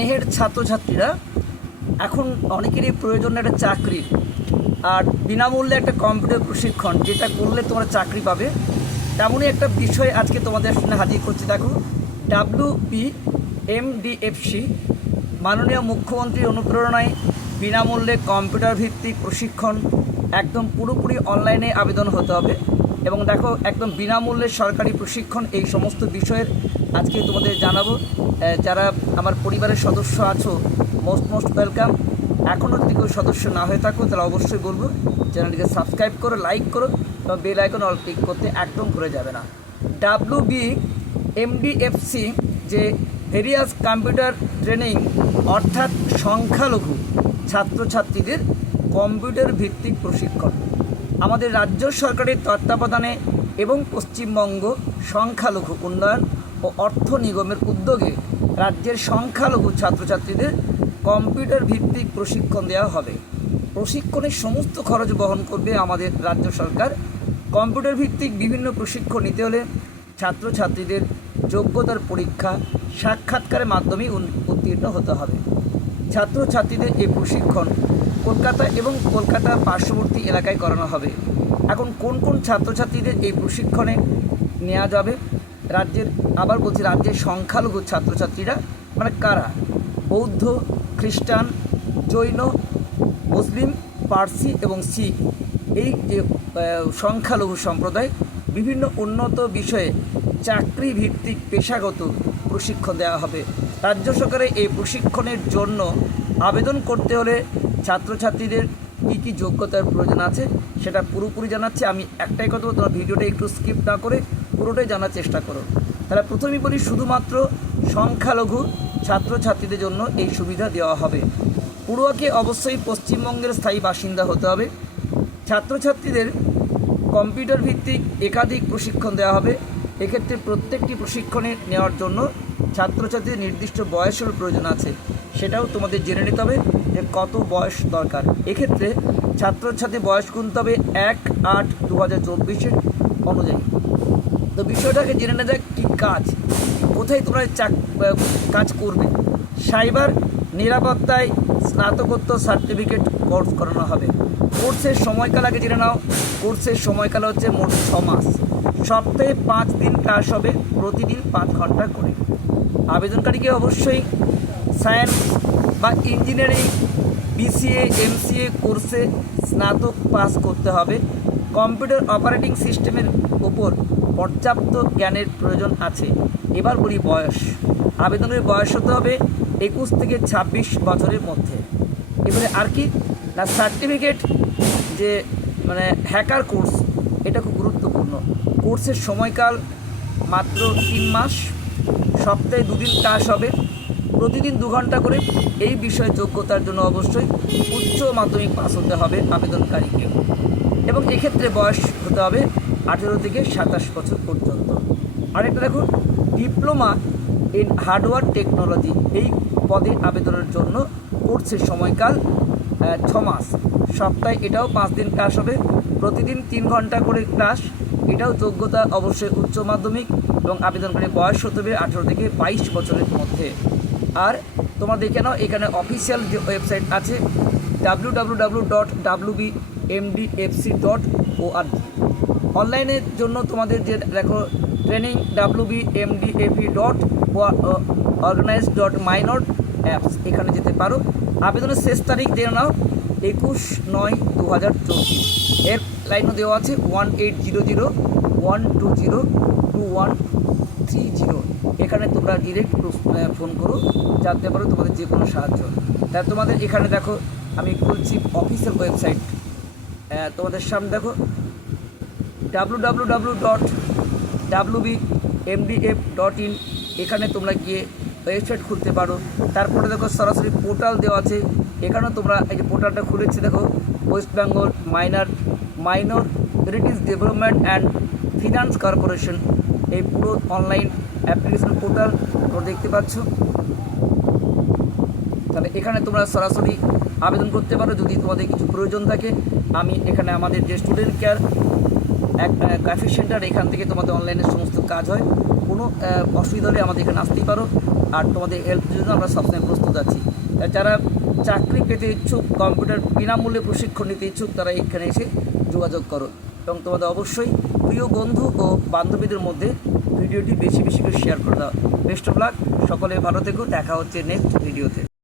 স্নেহের ছাত্রছাত্রীরা এখন অনেকেরই প্রয়োজন একটা চাকরির আর বিনামূল্যে একটা কম্পিউটার প্রশিক্ষণ, যেটা করলে তোমরা চাকরি পাবে। তেমনই একটা বিষয় আজকে তোমাদের সামনে হাজির করছি। দেখো ডাব্লিউ পি এমডিএফসি মাননীয় মুখ্যমন্ত্রীর অনুপ্রেরণায় বিনামূল্যে কম্পিউটার ভিত্তিক প্রশিক্ষণ একদম পুরোপুরি অনলাইনে আবেদন হতে হবে। এবং দেখো, একদম বিনামূল্যে সরকারি প্রশিক্ষণ এই সমস্ত বিষয়ের আজকে তোমাদের জানাব। যারা আমার পরিবারের সদস্য আছো মোস্ট মোস্ট ওয়েলকাম এখনও যদি কেউ সদস্য না হয়ে থাকো, তাহলে অবশ্যই বলব, চ্যানেলটিকে সাবস্ক্রাইব করো লাইক করো, এবং বেল আইকন অল ক্লিক করতে একদম ভুলে যাবে না। ডাব্লিউ বি এমডিএফসি যে ভেরিয়াস কম্পিউটার ট্রেনিং অর্থাৎ সংখ্যালঘু ছাত্রছাত্রীদের কম্পিউটার ভিত্তিক প্রশিক্ষণ। আমাদের রাজ্য সরকারের তত্ত্বাবধানে এবং পশ্চিমবঙ্গ সংখ্যালঘু উন্নয়ন ও অর্থ নিগমের উদ্যোগে রাজ্যের সংখ্যালঘু ছাত্রছাত্রীদের কম্পিউটার ভিত্তিক প্রশিক্ষণ দেওয়া হবে। প্রশিক্ষণের সমস্ত খরচ বহন করবে আমাদের রাজ্য সরকার। কম্পিউটার ভিত্তিক বিভিন্ন প্রশিক্ষণ নিতে হলে ছাত্রছাত্রীদের যোগ্যতার পরীক্ষা সাক্ষাৎকারের মাধ্যমেই উত্তীর্ণ হতে হবে। ছাত্রছাত্রীদের এই প্রশিক্ষণ কলকাতা এবং কলকাতার পার্শ্ববর্তী এলাকায় করানো হবে। এখন কোন কোন ছাত্রছাত্রীদের এই প্রশিক্ষণে নেওয়া যাবে? রাজ্যের, আবার বলছি রাজ্যের সংখ্যালঘু ছাত্রছাত্রীরা মানে কারা? বৌদ্ধ, খ্রিস্টান, জৈন, মুসলিম, পার্সি এবং শিখ এই যে সংখ্যালঘু সম্প্রদায় বিভিন্ন উন্নত বিষয়ে চাকরি ভিত্তিক পেশাগত প্রশিক্ষণ দেওয়া হবে। রাজ্য সরকারের এই প্রশিক্ষণের জন্য আবেদন করতে হলে ছাত্রছাত্রীদের কী কী যোগ্যতার প্রয়োজন আছে সেটা পুরোপুরি জানাচ্ছি। আমি একটাই কথা তোমরা ভিডিওটা একটু স্কিপ না করে পুরোটাই জানার চেষ্টা করো। তাহলে প্রথমেই বলি, শুধুমাত্র সংখ্যালঘু ছাত্রছাত্রীদের জন্য এই সুবিধা দেওয়া হবে। পড়ুয়াকে অবশ্যই পশ্চিমবঙ্গের স্থায়ী বাসিন্দা হতে হবে। ছাত্রছাত্রীদের কম্পিউটার ভিত্তিক একাধিক প্রশিক্ষণ দেওয়া হবে। এক্ষেত্রে প্রত্যেকটি প্রশিক্ষণে নেওয়ার জন্য ছাত্রছাত্রীদের নির্দিষ্ট বয়সের প্রয়োজন আছে। সেটাও তোমাদের জেনে নিতে হবে যে কত বয়স দরকার। এক্ষেত্রে ছাত্রছাত্রী বয়স গুনতে হবে এক আট দু হাজার চব্বিশের অনুযায়ী। তো বিষয়টাকে জেনে নেওয়া যাক কী কাজ, কোথায় তোমরা চাক, কাজ করবে। সাইবার নিরাপত্তায় স্নাতকোত্তর সার্টিফিকেট কোর্স করানো হবে। কোর্সের সময়কাল আগে জেনে নাও, কোর্সের সময়কাল হচ্ছে মোট ছ মাস। সপ্তাহে পাঁচ দিন ক্লাস হবে, প্রতিদিন পাঁচ ঘণ্টা করে। আবেদনকারীকে অবশ্যই সায়েন্স বা ইঞ্জিনিয়ারিং, বিসিএ, এমসিএ কোর্সে স্নাতক পাস করতে হবে। কম্পিউটার অপারেটিং সিস্টেমের উপর পর্যাপ্ত জ্ঞানের প্রয়োজন আছে। এবার বলি বয়স। আবেদনের বয়স হতে হবে একুশ থেকে ছাব্বিশ বছরের মধ্যে। এবারে আর কি না সার্টিফিকেট যে মানে হ্যাকার কোর্স এটা খুব গুরুত্বপূর্ণ। কোর্সের সময়কাল মাত্র তিন মাস, সপ্তাহে দুদিন ক্লাস হবে। প্রতিদিন দু ঘণ্টা করে এই বিষয়ে যোগ্যতার জন্য অবশ্যই উচ্চ মাধ্যমিক পাস হতে হবে আবেদনকারীকে। এবং এক্ষেত্রে বয়স হতে হবে আঠেরো থেকে সাতাশ বছর পর্যন্ত। আরেকটা দেখুন ডিপ্লোমা ইন হার্ডওয়্যার টেকনোলজি এই পদে আবেদনের জন্য কোর্সের সময়কাল ছ মাস। সপ্তাহে এটাও পাঁচ দিন ক্লাস হবে। প্রতিদিন তিন ঘণ্টা করে ক্লাস এটাও যোগ্যতা অবশ্যই উচ্চ মাধ্যমিক এবং আবেদনকারী বয়স হতে হবে আঠেরো থেকে বাইশ বছরের মধ্যে। আর দেখে নাও, এখানে অফিসিয়াল যে ওয়েবসাইট আছে W W W dot W B MDFC dot ORG অনলাইনের জন্য তোমাদের যে দেখো training W B MDFI dot organise dot minor apps এখানে যেতে পারো। আবেদনের শেষ তারিখ জেনে নাও, একুশ নয় দু হাজার চব্বিশ। এর লাইনও দেওয়া আছে one eight zero zero, one two zero, two one three zero. এখানে তোমরা ডিরেক্ট ফোন করো, জানতে পারো তোমাদের যে কোনো সাহায্য। তা তোমাদের এখানে দেখো, আমি খুলছি অফিসের ওয়েবসাইট তোমাদের সামনে দেখো W W W dot W B MDF dot in এখানে তোমরা গিয়ে ওয়েবসাইট খুলতে পারো। তারপরে দেখো সরাসরি পোর্টাল দেওয়া আছে। এখানেও তোমরা এই যে পোর্টালটা খুলেছি, দেখো West Bengal minor minorities development and finance corporation এই পুরো অনলাইন অ্যাপ্লিকেশন পোর্টাল তোমরা দেখতে পাচ্ছ। তাহলে এখানে তোমরা সরাসরি আবেদন করতে পারো যদি তোমাদের কিছু প্রয়োজন থাকে। আমি এখানে আমাদের যে স্টুডেন্ট কেয়ার এক ক্যাফে সেন্টার এখান থেকে তোমাদের অনলাইনে সমস্ত কাজ হয়। কোনো অসুবিধা হলে আমাদের এখানে আসতেই পারো। আর তোমাদের হেল্পের জন্য আমরা সবসময় প্রস্তুত আছি। যারা চাকরি পেতে ইচ্ছুক কম্পিউটার বিনামূল্যে প্রশিক্ষণ নিতে ইচ্ছুক, তারা এখানে এসে যোগাযোগ করো। এবং তোমাদের অবশ্যই প্রিয় বন্ধু ও বান্ধবীদের মধ্যে ভিডিওটি বেশি বেশি করে শেয়ার করে দাও। বেস্ট অফ লাক সকলে ভালো থেকো, দেখা হচ্ছে নেক্সট ভিডিওতে